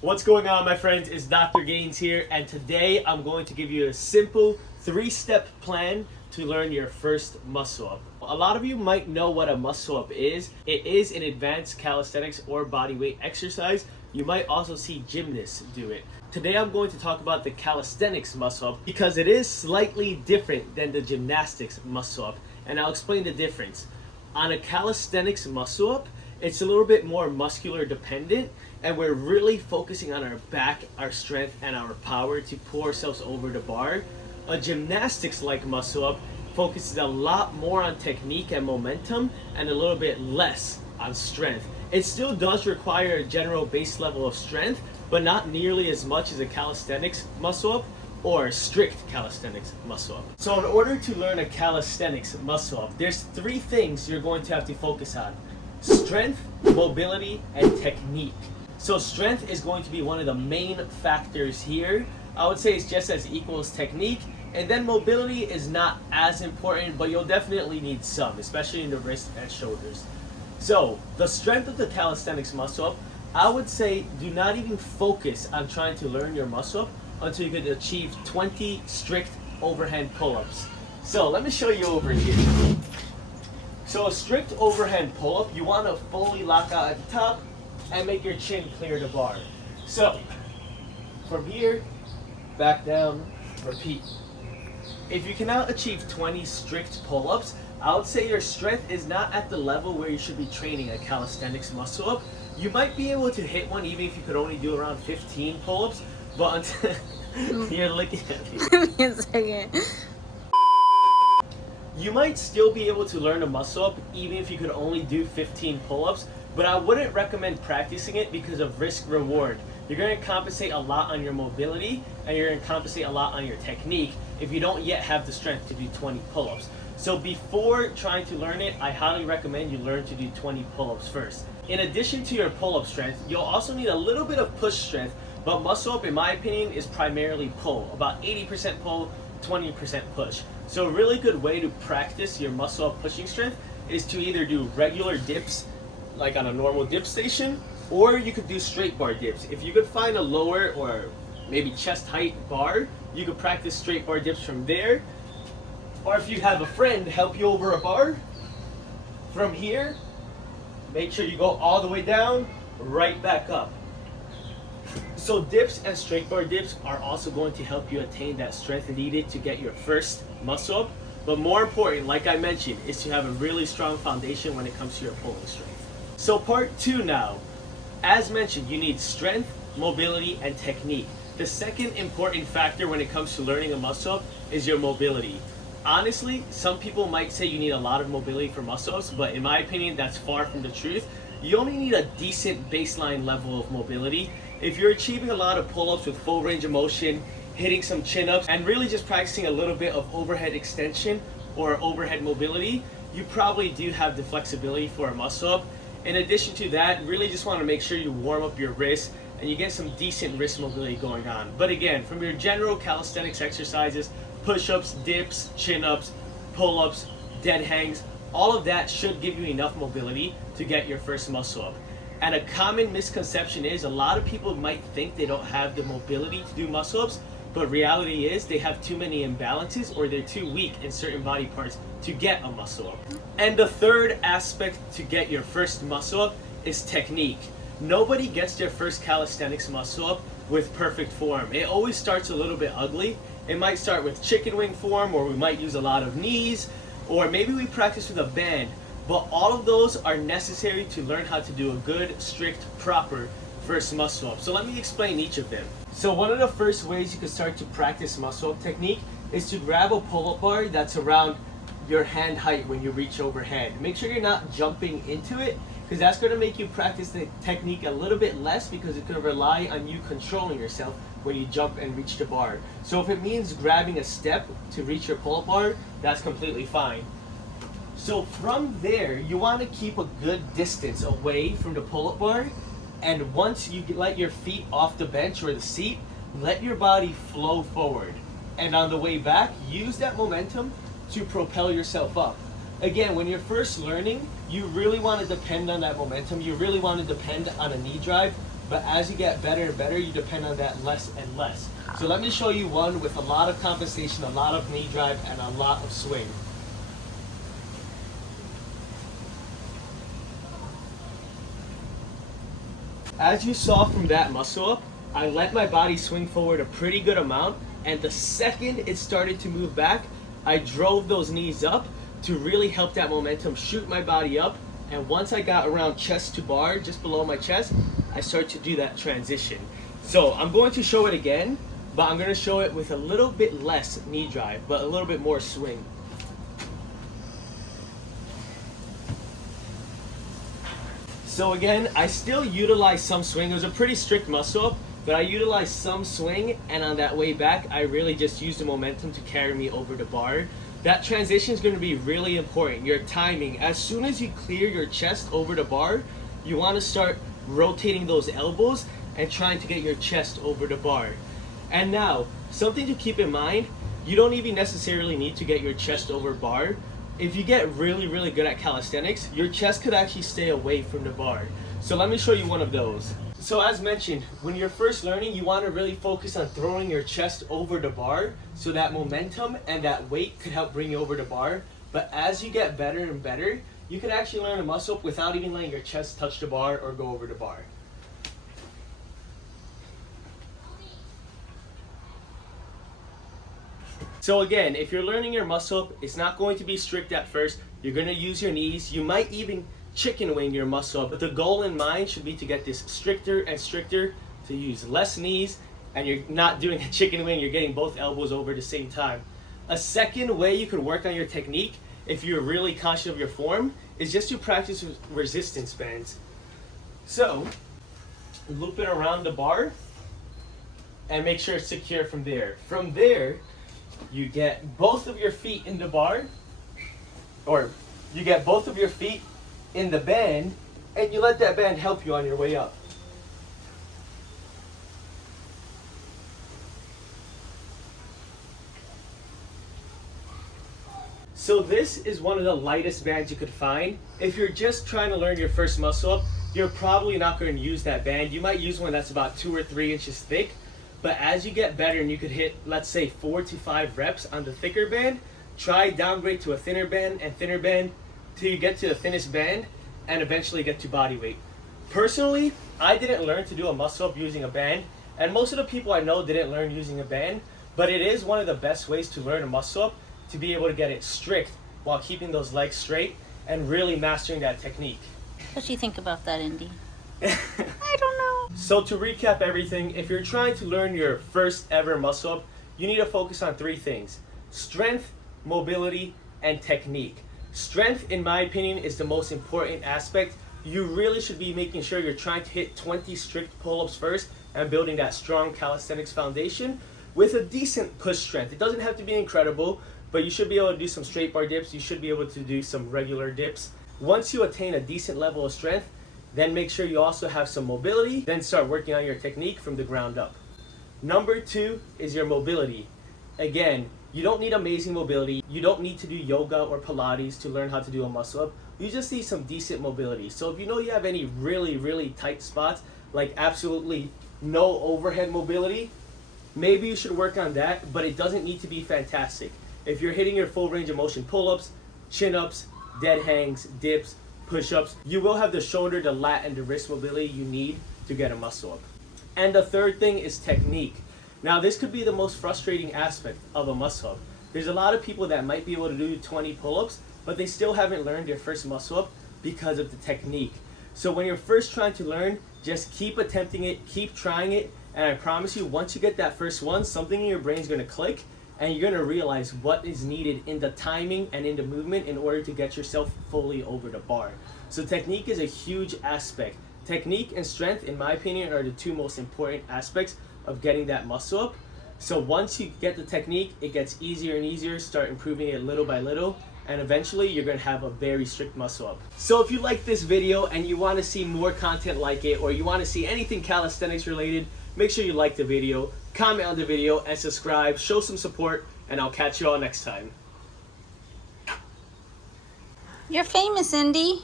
What's going on, my friends? It's Doctor.Gainz here, and today I'm going to give you a simple 3-step plan to learn your first muscle up. A lot of you might know what a muscle up is. It is an advanced calisthenics or bodyweight exercise. You might also see gymnasts do it. Today I'm going to talk about the calisthenics muscle up because it is slightly different than the gymnastics muscle up, and I'll explain the difference. On a calisthenics muscle up, it's a little bit more muscular dependent, and we're really focusing on our back, our strength, and our power to pull ourselves over the bar. A gymnastics like muscle up focuses a lot more on technique and momentum and a little bit less on strength. It still does require a general base level of strength, but not nearly as much as a calisthenics muscle up or a strict calisthenics muscle up. So in order to learn a calisthenics muscle up, there's 3 things you're going to have to focus on: strength, mobility, and technique. So strength is going to be one of the main factors here. I would say it's just as equal as technique, and then mobility is not as important, but you'll definitely need some, especially in the wrists and shoulders. So the strength of the calisthenics muscle up, I would say do not even focus on trying to learn your muscle up until you can achieve 20 strict overhand pull-ups. So let me show you over here. So a strict overhand pull-up, you want to fully lock out at the top and make your chin clear the bar. So from here, back down, repeat. If you cannot achieve 20 strict pull-ups, I would say your strength is not at the level where you should be training a calisthenics muscle up. You might be able to hit one even if you could only do around 15 pull-ups, but until you're looking at me. Give me a second. You might still be able to learn a muscle up even if you could only do 15 pull-ups, but I wouldn't recommend practicing it because of risk reward. You're going to compensate a lot on your mobility and you're going to compensate a lot on your technique if you don't yet have the strength to do 20 pull-ups. So before trying to learn it, I highly recommend you learn to do 20 pull-ups first. In addition to your pull-up strength, you'll also need a little bit of push strength, but muscle up, in my opinion, is primarily pull. About 80% pull, 20% push. So a really good way to practice your muscle up pushing strength is to either do regular dips, like on a normal dip station, or you could do straight bar dips. If you could find a lower or maybe chest height bar, you could practice straight bar dips from there. Or if you have a friend help you over a bar, from here, make sure you go all the way down, right back up. So dips and straight bar dips are also going to help you attain that strength needed to get your first muscle up. But more important, like I mentioned, is to have a really strong foundation when it comes to your pulling strength. So part 2 now. As mentioned, you need strength, mobility, and technique. The second important factor when it comes to learning a muscle up is your mobility. Honestly, some people might say you need a lot of mobility for muscle ups, but in my opinion, that's far from the truth. You only need a decent baseline level of mobility. If you're achieving a lot of pull-ups with full range of motion, hitting some chin-ups, and really just practicing a little bit of overhead extension or overhead mobility, you probably do have the flexibility for a muscle up. In addition to that, really just want to make sure you warm up your wrists and you get some decent wrist mobility going on. But again, from your general calisthenics exercises, push-ups, dips, chin-ups, pull-ups, dead hangs, all of that should give you enough mobility to get your first muscle up. And a common misconception is a lot of people might think they don't have the mobility to do muscle ups, but reality is they have too many imbalances or they're too weak in certain body parts to get a muscle up. And the third aspect to get your first muscle up is technique. Nobody gets their first calisthenics muscle up with perfect form. It always starts a little bit ugly. It might start with chicken wing form, or we might use a lot of knees, or maybe we practice with a band. But all of those are necessary to learn how to do a good, strict, proper first muscle up. So let me explain each of them. So one of the first ways you can start to practice muscle up technique is to grab a pull-up bar that's around your hand height when you reach overhead. Make sure you're not jumping into it, because that's going to make you practice the technique a little bit less, because it's going to rely on you controlling yourself when you jump and reach the bar. So if it means grabbing a step to reach your pull-up bar, that's completely fine. So from there, you want to keep a good distance away from the pull-up bar, and once you let your feet off the bench or the seat, let your body flow forward. And on the way back, use that momentum to propel yourself up. Again, when you're first learning, you really want to depend on that momentum. You really want to depend on a knee drive but as you get better and better, you depend on that less and less. So let me show you one with a lot of compensation, a lot of knee drive, and a lot of swing. As you saw from that muscle up, I let my body swing forward a pretty good amount, and the second it started to move back, I drove those knees up to really help that momentum shoot my body up. And once I got around chest to bar, just below my chest, I started to do that transition. So I'm going to show it again, but I'm going to show it with a little bit less knee drive, but a little bit more swing. So again, I still utilize some swing. It was a pretty strict muscle up, but I utilized some swing, and on that way back, I really just used the momentum to carry me over the bar. That transition is going to be really important. Your timing, as soon as you clear your chest over the bar, you want to start rotating those elbows and trying to get your chest over the bar. And now, something to keep in mind, you don't even necessarily need to get your chest over bar. If you get really, really good at calisthenics, your chest could actually stay away from the bar. So let me show you one of those. So as mentioned, when you're first learning, you want to really focus on throwing your chest over the bar so that momentum and that weight could help bring you over the bar. But as you get better and better, you can actually learn a muscle up without even letting your chest touch the bar or go over the bar. So again, if you're learning your muscle up, it's not going to be strict at first. You're going to use your knees. You might even chicken wing your muscle up, but the goal in mind should be to get this stricter and stricter, to use less knees, and you're not doing a chicken wing, you're getting both elbows over at the same time. A second way you could work on your technique, if you're really conscious of your form, is just to practice with resistance bands. So, loop it around the bar, and make sure it's secure from there. From there, you get both of your feet in the bar, or you get both of your feet in the band, and you let that band help you on your way up. So this is one of the lightest bands you could find. If you're just trying to learn your first muscle up, you're probably not going to use that band. You might use one that's about 2 or 3 inches thick, but as you get better and you could hit, let's say 4 to 5 reps on the thicker band, try downgrade to a thinner band and thinner band till you get to the thinnest band and eventually get to body weight. Personally, I didn't learn to do a muscle up using a band, and most of the people I know didn't learn using a band, but it is one of the best ways to learn a muscle up, to be able to get it strict while keeping those legs straight and really mastering that technique. What do you think about that, Indy? I don't know. So to recap everything, if you're trying to learn your first ever muscle up, you need to focus on 3 things: strength, mobility, and technique. Strength, in my opinion, is the most important aspect. You really should be making sure you're trying to hit 20 strict pull-ups first and building that strong calisthenics foundation with a decent push strength. It doesn't have to be incredible, but you should be able to do some straight bar dips. You should be able to do some regular dips. Once you attain a decent level of strength, then make sure you also have some mobility, then start working on your technique from the ground up. Number 2 is your mobility. Again, you don't need amazing mobility. You don't need to do yoga or Pilates to learn how to do a muscle up. You just need some decent mobility. So if you know you have any really, really tight spots, like absolutely no overhead mobility, maybe you should work on that, but it doesn't need to be fantastic. If you're hitting your full range of motion pull-ups, chin-ups, dead hangs, dips, push-ups, you will have the shoulder, the lat, and the wrist mobility you need to get a muscle up. And the third thing is technique. Now this could be the most frustrating aspect of a muscle up. There's a lot of people that might be able to do 20 pull-ups, but they still haven't learned their first muscle up because of the technique. So when you're first trying to learn, just keep attempting it, keep trying it, and I promise you, once you get that first one, something in your brain is going to click, and you're going to realize what is needed in the timing and in the movement in order to get yourself fully over the bar. So technique is a huge aspect. Technique and strength, in my opinion, are the 2 most important aspects of getting that muscle up. So once you get the technique, it gets easier and easier. Start improving it little by little, and eventually you're going to have a very strict muscle up. So if you like this video and you want to see more content like it, or you want to see anything calisthenics related, make sure you like the video, comment on the video, and subscribe. Show some support, and I'll catch you all next time. You're famous, Indy.